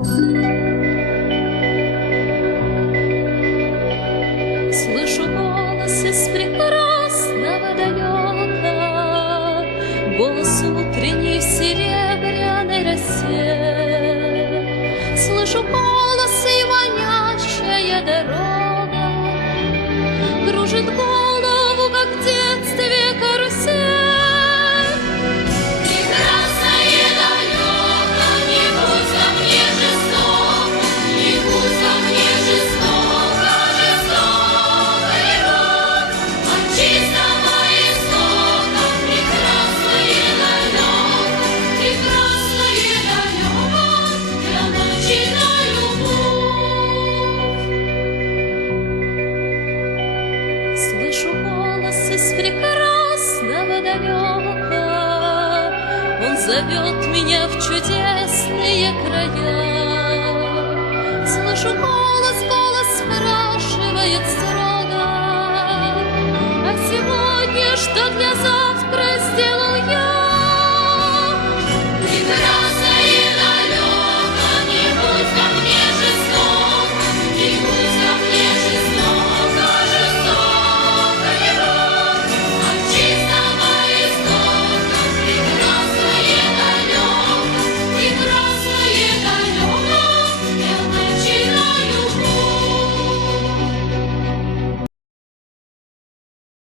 Слышу голос из прекрасного далека, голос утренний в серебряной росе. Слышу голос и манящая дорога кружит голову, как в детстве карусель. Слышу голос из прекрасного далека, он зовет меня в чудесные края.